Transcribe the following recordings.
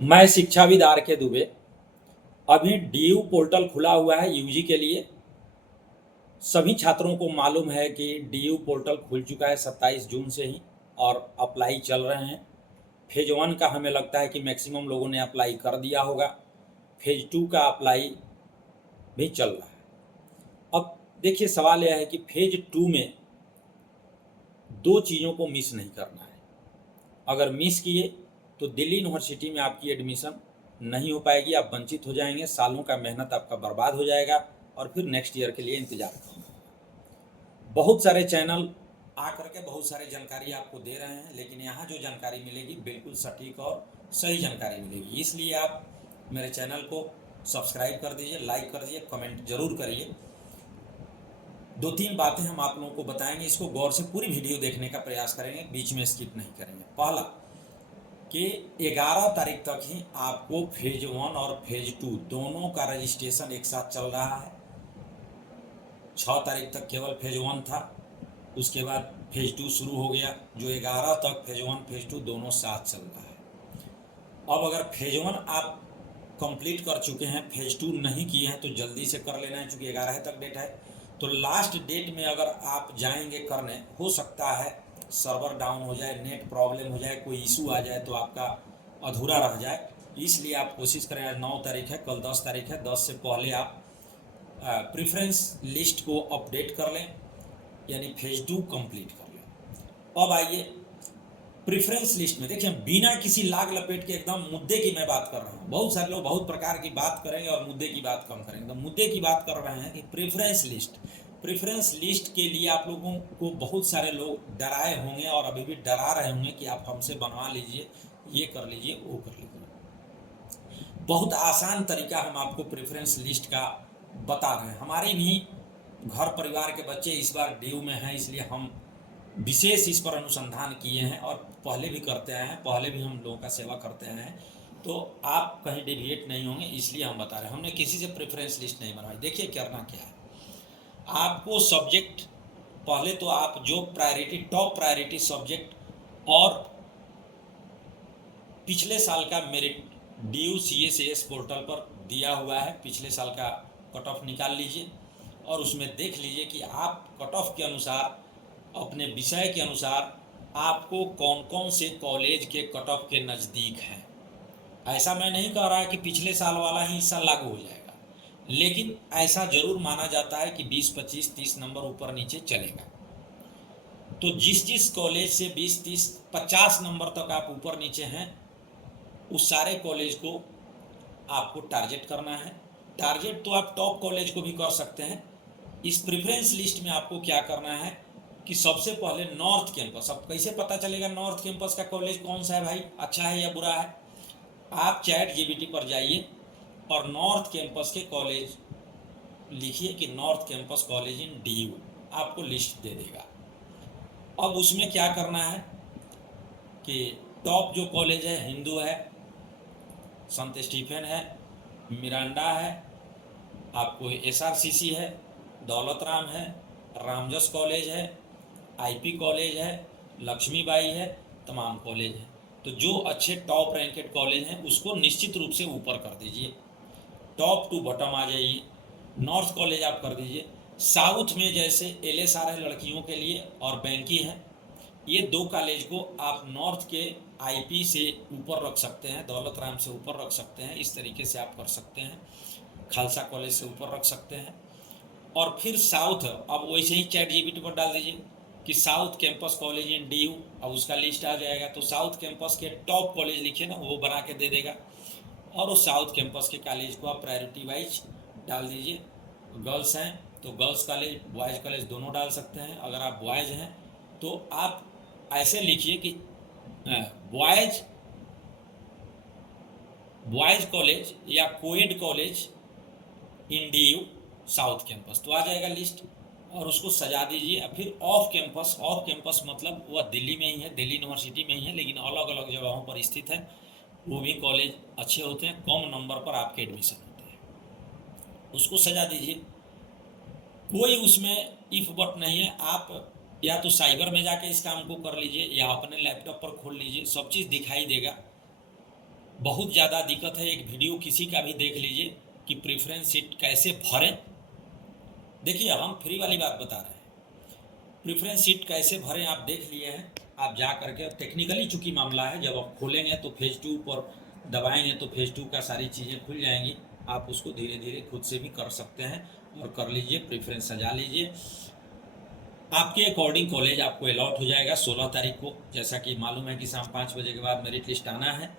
मैं शिक्षाविद आर के दुबे। अभी डीयू पोर्टल खुला हुआ है यूजी के लिए। सभी छात्रों को मालूम है कि डीयू पोर्टल खुल चुका है 27 जून से ही और अप्लाई चल रहे हैं। फेज 1 का हमें लगता है कि मैक्सिमम लोगों ने अप्लाई कर दिया होगा। फेज 2 का अप्लाई भी चल रहा है। अब देखिए, सवाल यह है कि फेज 2 में दो चीज़ों को मिस नहीं करना है। अगर मिस किए तो दिल्ली यूनिवर्सिटी में आपकी एडमिशन नहीं हो पाएगी, आप वंचित हो जाएंगे, सालों का मेहनत आपका बर्बाद हो जाएगा और फिर नेक्स्ट ईयर के लिए इंतजार करना होगा। बहुत सारे चैनल आकर के बहुत सारे जानकारी आपको दे रहे हैं, लेकिन यहाँ जो जानकारी मिलेगी बिल्कुल सटीक और सही जानकारी मिलेगी। इसलिए आप मेरे चैनल को सब्सक्राइब कर दीजिए, लाइक कर दीजिए, कमेंट जरूर करिए। 2-3 बातें हम आप लोगों को बताएंगे, इसको गौर से पूरी वीडियो देखने का प्रयास करेंगे, बीच में स्किप नहीं करेंगे। पहला कि 11 तारीख तक ही आपको फेज 1 और फेज 2 दोनों का रजिस्ट्रेशन एक साथ चल रहा है। 6 तारीख तक केवल फेज 1 था, उसके बाद फेज 2 शुरू हो गया, जो 11 तक फेज 1 फेज 2 दोनों साथ चल रहा है। अब अगर फेज 1 आप कंप्लीट कर चुके हैं, फेज 2 नहीं किए हैं तो जल्दी से कर लेना है, चूँकि 11 तक डेट है। तो लास्ट डेट में अगर आप जाएंगे करने, हो सकता है सर्वर डाउन हो जाए, नेट प्रॉब्लम हो जाए, कोई इशू आ जाए तो आपका अधूरा रह जाए। इसलिए आप कोशिश करें, आज 9 तारीख है, कल 10 तारीख है, 10 से पहले आप प्रेफरेंस लिस्ट को अपडेट कर लें, यानी फेज 2 कंप्लीट कर लें। अब आइए प्रेफरेंस लिस्ट में, देखिए बिना किसी लाग लपेट के एकदम मुद्दे की मैं बात कर रहा हूँ। बहुत सारे लोग बहुत प्रकार की बात करेंगे और मुद्दे की बात कम करेंगे, तो मुद्दे की बात कर रहे हैं कि प्रेफरेंस लिस्ट के लिए आप लोगों को बहुत सारे लोग डराए होंगे और अभी भी डरा रहे होंगे कि आप हमसे बनवा लीजिए, ये कर लीजिए, वो कर लीजिए। बहुत आसान तरीका हम आपको प्रेफरेंस लिस्ट का बता रहे हैं। हमारी भी घर परिवार के बच्चे इस बार डीयू में हैं, इसलिए हम विशेष इस पर अनुसंधान किए हैं और पहले भी करते आए हैं, पहले भी हम लोगों का सेवा करते आए हैं, तो आप कहीं डेविएट नहीं होंगे, इसलिए हम बता रहे हैं। हमने किसी से प्रेफरेंस लिस्ट नहीं बनवाई। देखिए करना क्या है, आपको सब्जेक्ट, पहले तो आप जो प्रायोरिटी, टॉप प्रायोरिटी सब्जेक्ट और पिछले साल का मेरिट DU CSAS पोर्टल पर दिया हुआ है, पिछले साल का कट ऑफ निकाल लीजिए और उसमें देख लीजिए कि आप कट ऑफ के अनुसार, अपने विषय के अनुसार आपको कौन कौन से कॉलेज के कट ऑफ के नज़दीक हैं। ऐसा मैं नहीं कह रहा कि पिछले साल वाला ही इस साल लागू हो जाएगा, लेकिन ऐसा जरूर माना जाता है कि 20, 25, 30 नंबर ऊपर नीचे चलेगा। तो जिस जिस कॉलेज से 20, 30, 50 नंबर तक आप ऊपर नीचे हैं, उस सारे कॉलेज को आपको टारगेट करना है। टारगेट तो आप टॉप कॉलेज को भी कर सकते हैं। इस प्रेफरेंस लिस्ट में आपको क्या करना है कि सबसे पहले नॉर्थ कैंपस, अब कैसे पता चलेगा नॉर्थ कैंपस का कॉलेज कौन सा है भाई, अच्छा है या बुरा है? आप ChatGPT पर जाइए और नॉर्थ कैंपस के कॉलेज लिखिए कि north campus college in DU, आपको लिस्ट दे देगा। अब उसमें क्या करना है कि टॉप जो कॉलेज है, हिंदू है, संत स्टीफन है, मिरांडा है, आपको SRCC है, दौलत राम है, रामजस कॉलेज है, IP कॉलेज है, लक्ष्मीबाई है, तमाम कॉलेज है। तो जो अच्छे टॉप रैंकेड कॉलेज हैं उसको निश्चित रूप से ऊपर कर दीजिए, टॉप टू बॉटम आ जाइए। नॉर्थ कॉलेज आप कर दीजिए। साउथ में जैसे LSR है लड़कियों के लिए और बैंकी है, ये दो कॉलेज को आप नॉर्थ के IP से ऊपर रख सकते हैं, दौलत राम से ऊपर रख सकते हैं, इस तरीके से आप कर सकते हैं। खालसा कॉलेज से ऊपर रख सकते हैं। और फिर साउथ, अब वैसे ही ChatGPT पर डाल दीजिए कि south campus college in DU, अब उसका लिस्ट आ जाएगा। तो साउथ कैंपस के टॉप कॉलेज लिखे ना, वो बना के दे देगा और उस साउथ कैंपस के कॉलेज को आप प्रायोरिटी वाइज डाल दीजिए। गर्ल्स हैं तो गर्ल्स कॉलेज, बॉयज़ कॉलेज दोनों डाल सकते हैं। अगर आप बॉयज़ हैं तो आप ऐसे लिखिए कि बॉयज़ कॉलेज या coed college in DU south campus, तो आ जाएगा लिस्ट और उसको सजा दीजिए। फिर ऑफ कैंपस मतलब वह दिल्ली में ही है, दिल्ली यूनिवर्सिटी में ही है, लेकिन अलग अलग जगहों पर स्थित है। वो भी कॉलेज अच्छे होते हैं, कम नंबर पर आपके एडमिशन होते हैं, उसको सजा दीजिए। कोई उसमें इफ बट नहीं है। आप या तो साइबर में जाके इस काम को कर लीजिए या अपने लैपटॉप पर खोल लीजिए, सब चीज़ दिखाई देगा। बहुत ज़्यादा दिक्कत है, एक वीडियो किसी का भी देख लीजिए कि प्रेफरेंस सीट कैसे भरें। देखिए हम फ्री वाली बात बता रहे हैं, प्रेफरेंस सीट कैसे भरें आप देख लिए हैं। आप जा करके टेक्निकली चूँकि मामला है, जब आप खोलेंगे तो फेज़ 2 पर दबाएंगे तो फेज़ 2 का सारी चीज़ें खुल जाएंगी। आप उसको धीरे धीरे खुद से भी कर सकते हैं और कर लीजिए, प्रेफरेंस सजा लीजिए। आपके अकॉर्डिंग कॉलेज आपको अलॉट हो जाएगा 16 तारीख को। जैसा कि मालूम है कि शाम 5 बजे के बाद मेरिट लिस्ट आना है।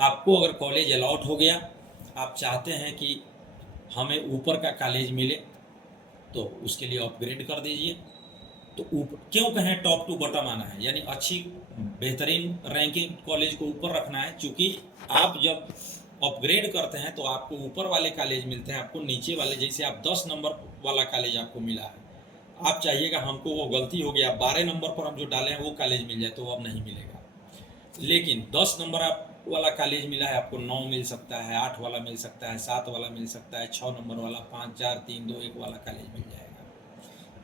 आपको अगर कॉलेज अलॉट हो गया, आप चाहते हैं कि हमें ऊपर का कॉलेज मिले, तो उसके लिए अपग्रेड कर दीजिए। तो ऊपर क्यों कहें टॉप टू बॉटम आना है, यानी अच्छी बेहतरीन रैंकिंग कॉलेज को ऊपर रखना है। क्योंकि आप जब अपग्रेड करते हैं तो आपको ऊपर वाले कॉलेज मिलते हैं, आपको नीचे वाले, जैसे आप 10 नंबर वाला कॉलेज आपको मिला है, आप चाहिएगा हमको वो गलती हो गया 12 नंबर पर हम जो डाले हैं वो कॉलेज मिल जाए, तो अब नहीं मिलेगा। लेकिन 10 नंबर आप वाला कॉलेज मिला है, आपको 9 मिल सकता है, 8 वाला मिल सकता है, 7 वाला मिल सकता है, 6 नंबर वाला, 5 4 3 2 1 वाला कॉलेज मिल जाएगा।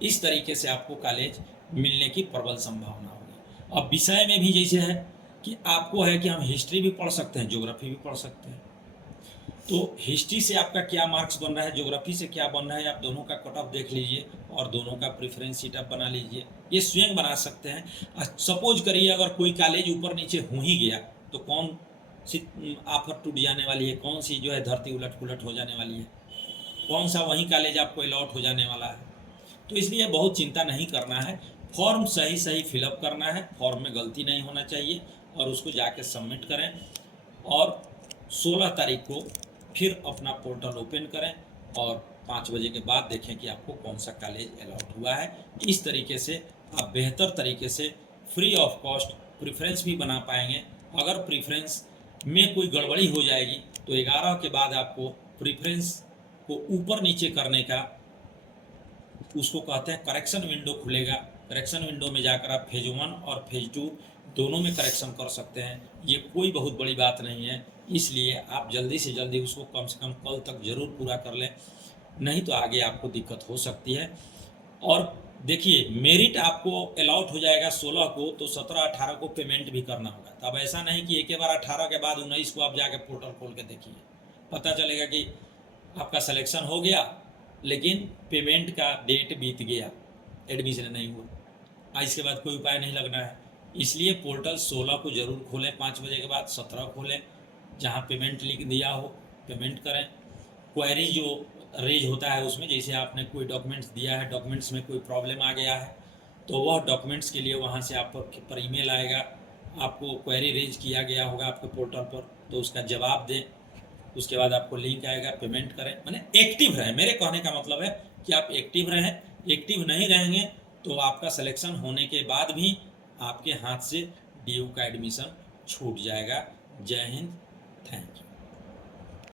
इस तरीके से आपको कॉलेज मिलने की प्रबल संभावना होगी। अब विषय में भी जैसे है कि आपको है कि हम हिस्ट्री भी पढ़ सकते हैं, ज्योग्राफी भी पढ़ सकते हैं। तो हिस्ट्री से आपका क्या मार्क्स बन रहा है, ज्योग्राफी से क्या बन रहा है, आप दोनों का कट ऑफ देख लीजिए और दोनों का प्रेफरेंस सीट आप बना लीजिए। ये स्वयं बना सकते हैं। सपोज करिए अगर कोई कॉलेज ऊपर नीचे हो ही गया तो कौन सी आफत टूट जाने वाली है, कौन सी जो है धरती उलट पुलट हो जाने वाली है, कौन सा वही कॉलेज आपको अलॉट हो जाने वाला है। तो इसलिए बहुत चिंता नहीं करना है, फॉर्म सही सही फिलअप करना है, फॉर्म में गलती नहीं होना चाहिए और उसको जाके सबमिट करें। और 16 तारीख को फिर अपना पोर्टल ओपन करें और 5 बजे के बाद देखें कि आपको कौन सा कॉलेज अलॉट हुआ है। इस तरीके से आप बेहतर तरीके से फ्री ऑफ कॉस्ट प्रेफरेंस भी बना पाएंगे। अगर प्रेफरेंस में कोई गड़बड़ी हो जाएगी तो 11 के बाद आपको प्रेफरेंस को ऊपर नीचे करने का, उसको कहते हैं करेक्शन विंडो खुलेगा। करेक्शन विंडो में जाकर आप फेज 1 और फेज 2 दोनों में करेक्शन कर सकते हैं। ये कोई बहुत बड़ी बात नहीं है, इसलिए आप जल्दी से जल्दी उसको कम से कम कल तक ज़रूर पूरा कर लें, नहीं तो आगे आपको दिक्कत हो सकती है। और देखिए मेरिट आपको अलॉट हो जाएगा 16 को, तो 17-18 को पेमेंट भी करना होगा। तब ऐसा नहीं कि एक बार 18 के बाद 19 को आप जाके पोर्टल खोल के देखिए, पता चलेगा कि आपका सिलेक्शन हो गया लेकिन पेमेंट का डेट बीत गया, एडमिशन नहीं हुआ। इसके बाद कोई उपाय नहीं लगना है। इसलिए पोर्टल 16 को ज़रूर खोलें 5 बजे के बाद, 17 खोलें, जहां पेमेंट लिख दिया हो पेमेंट करें। क्वेरी जो रेज होता है उसमें, जैसे आपने कोई डॉक्यूमेंट्स दिया है, डॉक्यूमेंट्स में कोई प्रॉब्लम आ गया है, तो वह डॉक्यूमेंट्स के लिए वहाँ से आप पर ईमेल आएगा, आपको क्वेरी रेज किया गया होगा आपके पोर्टल पर, तो उसका जवाब दें। उसके बाद आपको लिंक आएगा, पेमेंट करें, माने एक्टिव रहें। मेरे कहने का मतलब है कि आप एक्टिव रहें। एक्टिव नहीं रहेंगे तो आपका सिलेक्शन होने के बाद भी आपके हाथ से DU का एडमिशन छूट जाएगा। जय हिंद, थैंक यू।